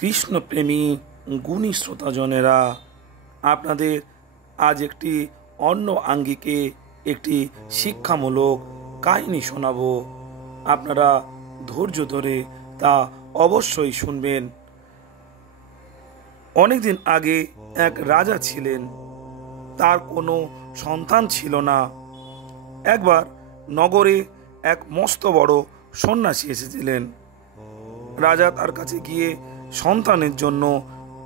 কৃষ্ণপ্রেমী গুণী শ্রোতাজনেরা, আপনাদের আজ একটি অন্য আঙ্গিকে একটি শিক্ষামূলক কাহিনী শোনাবো। আপনারা ধৈর্য ধরে তা অবশ্যই শুনবেন। অনেকদিন আগে এক রাজা ছিলেন, তার কোনো সন্তান ছিল না। একবার নগরে এক মস্ত বড় সন্ন্যাসী এসেছিলেন। রাজা তার কাছে গিয়ে সন্তানের জন্য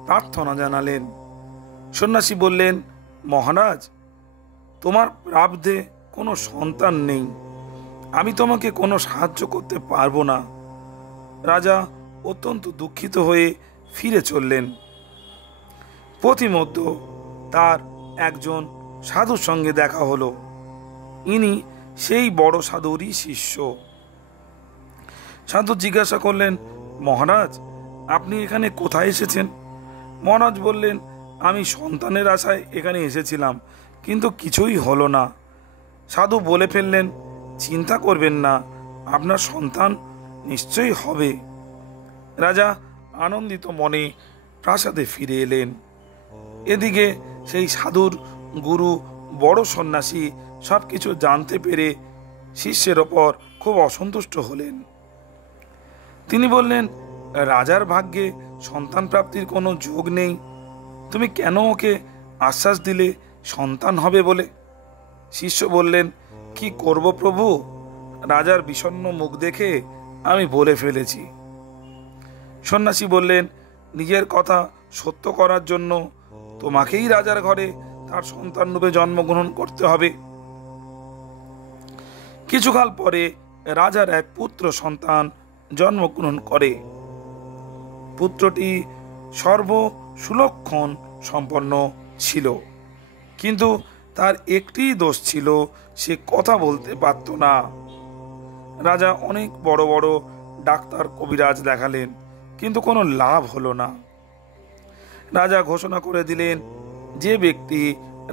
প্রার্থনা জানালেন। সন্ন্যাসী বললেন, মহারাজ, তোমার প্রাপ্তে কোনো সন্তান নেই, আমি তোমাকে কোনো সাহায্য করতে পারবো না। রাজা অত্যন্ত দুঃখিত হয়ে ফিরে চললেন। পথিমধ্যে তার একজন সাধুর সঙ্গে দেখা হলো। ইনি সেই বড় সাধুরই শিষ্য। সাধু জিজ্ঞাসা করলেন, মহারাজ, আপনি এখানে কোথায় এসেছেন? মহারাজ বললেন, আমি সন্তানের আশায় এখানে এসেছিলাম, কিন্তু কিছুই হলো না। সাধু বলে ফেললেন, চিন্তা করবেন না, আপনার সন্তান নিশ্চয়ই হবে। রাজা আনন্দিত মনে প্রাসাদে ফিরে এলেন। এদিকে সেই সাধুর গুরু বড় সন্ন্যাসী সবকিছু জানতে পেরে শিষ্যের ওপর খুব অসন্তুষ্ট হলেন। তিনি বললেন, রাজার ভাগ্যে সন্তান প্রাপ্তির কোনো যোগ নেই, তুমি কেন ওকে আশ্বাস দিলে সন্তান হবে বলে? শিষ্য বললেন, কি করব প্রভু, রাজার বিষণ্ণ মুখ দেখে আমি বলে ফেলেছি। সন্ন্যাসী বললেন, নিজের কথা সত্য করার জন্য তোমাকেই রাজার ঘরে তার সন্তান রূপে জন্মগ্রহণ করতে হবে। কিছুকাল পরে রাজার এক পুত্র সন্তান জন্মগ্রহণ করে। পুত্রটি সর্বসুলক্ষণ সম্পন্ন ছিল, কিন্তু তার একটি দোষ ছিল, সে কথা বলতে পারত না। রাজা অনেক বড় বড় ডাক্তার কবিরাজ দেখালেন, কিন্তু কোনো লাভ হলো না। রাজা ঘোষণা করে দিলেন, যে ব্যক্তি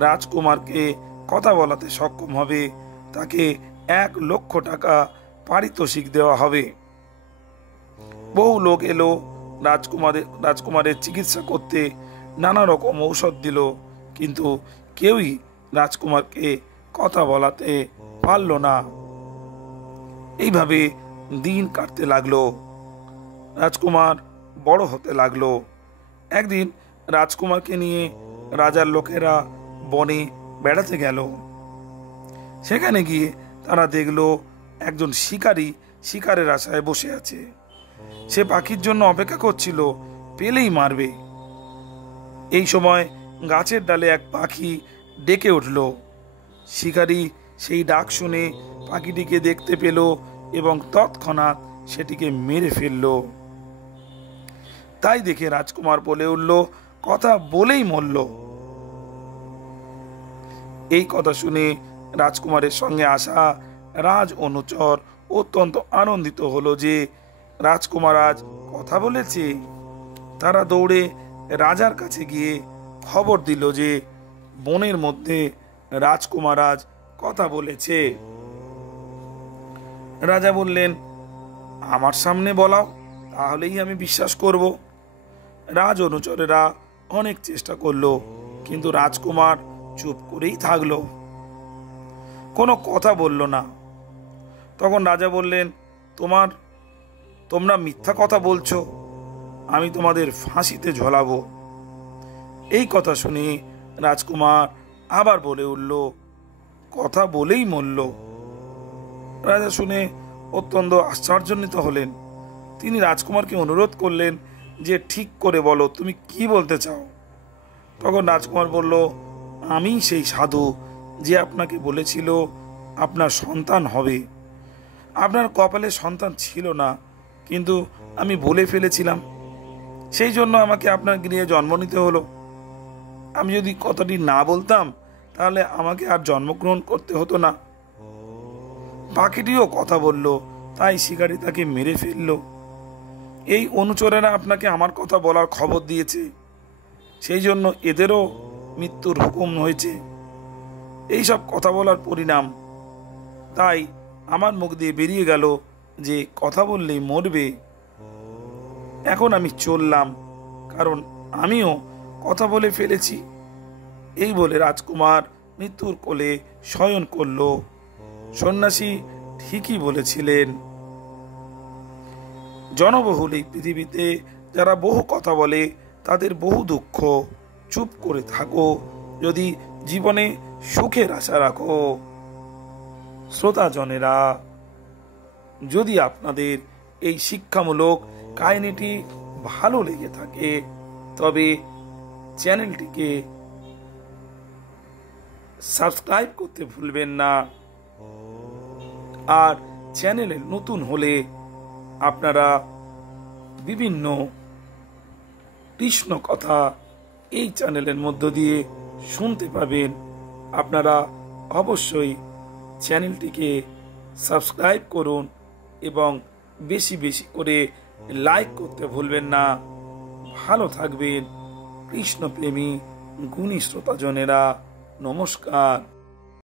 রাজকুমারকে কথা বলাতে সক্ষম হবে তাকে 1,00,000 টাকা পারিতোষিক দেওয়া হবে। বহু লোক এলো রাজকুমারের চিকিৎসা করতে, নানা রকম ঔষধ দিল, কিন্তু কেউই রাজকুমারকে কথা বলাতে পারল না। এইভাবে দিন কাটতে লাগলো। রাজকুমার বড় হতে লাগলো। একদিন রাজকুমারকে নিয়ে রাজার লোকেরা বনে বেড়াতে গেল। সেখানে গিয়ে তারা দেখলো একজন শিকারী শিকারের আশায় বসে আছে। সে পাখির জন্য অপেক্ষা করছিল, পেলেই মারবে। এই সময় গাছের ডালে এক পাখি ডেকে উঠল। শিকারী সেই ডাক শুনে পাখিটিকে দেখতে পেল এবং তৎক্ষণাৎ সেটিকে মেরে ফেলল। তাই দেখে রাজকুমার বলে উঠল, কথা বলেই মরল। এই কথা শুনে রাজকুমারের সঙ্গে আসা রাজ অনুচর অত্যন্ত আনন্দিত হলো যে রাজকুমার আজ কথা বলেছে। তারা দৌড়ে রাজার কাছে গিয়ে খবর দিল যে বনের মধ্যে রাজকুমার আজ কথা বলেছে। রাজা বললেন, আমার সামনে বলাও, তাহলেই আমি বিশ্বাস করব। রাজ অনুচরেরা অনেক চেষ্টা করলো, কিন্তু রাজকুমার চুপ করেই থাকলো, কোনো কথা বলল না। তখন রাজা বললেন, তোমরা মিথ্যা কথা বলছো, আমি তোমাদের ফাঁসিতে ঝোলাবো। এই কথা শুনে রাজকুমার আবার বলে উঠল, কথা বলেই মরল। রাজা শুনে অত্যন্ত আশ্চর্যান্বিত হলেন। তিনি রাজকুমারকে অনুরোধ করলেন যে ঠিক করে বলো, তুমি কি বলতে চাও? তখন রাজকুমার বলল, আমি সেই সাধু যে আপনাকে বলেছিল আপনার সন্তান হবে। আপনার কপালে সন্তান ছিল না, কিন্তু আমি বলে ফেলেছিলাম, সেই জন্য আমাকে আপনার গৃহে জন্ম নিতে হলো। আমি যদি কথাটি না বলতাম তাহলে আমাকে আর জন্মগ্রহণ করতে হতো না। পাখিটিও কথা বলল, তাই শিকারী তাকে মেরে ফেলল। এই অনুচরেরা আপনাকে আমার কথা বলার খবর দিয়েছে, সেই জন্য এদেরও মৃত্যুর হুকুম হয়েছে। এই সব কথা বলার পরিণাম। তাই আমার মুখ দিয়ে বেরিয়ে গেল যে কথা বললেই মরবে। এখন আমি চললাম, কারণ আমিও কথা বলে ফেলেছি। এই বলে রাজকুমার মৃত্যুর কোলে শয়ন করল। সন্ন্যাসী ঠিকই বলেছিলেন। জনবহুল এই পৃথিবীতে যারা বহু কথা বলে তাদের বহু দুঃখ। চুপ করে থাকো যদি জীবনে সুখের আশা রাখো। শ্রোতাজনেরা, যদি আপনাদের এই শিক্ষামূলক কাহিনীটি ভালো লেগে থাকে তবে চ্যানেলটিকে সাবস্ক্রাইব করতে ভুলবেন না। আর চ্যানেলে নতুন হলে আপনারা বিভিন্ন কৃষ্ণ কথা এই চ্যানেলের মধ্য দিয়ে শুনতে পাবেন। আপনারা অবশ্যই চ্যানেলটিকে সাবস্ক্রাইব করুন এবং বেশি বেশি করে লাইক করতে ভুলবেন না। ভালো থাকবেন কৃষ্ণপ্রেমী গুণী শ্রোতাজনেরা। নমস্কার।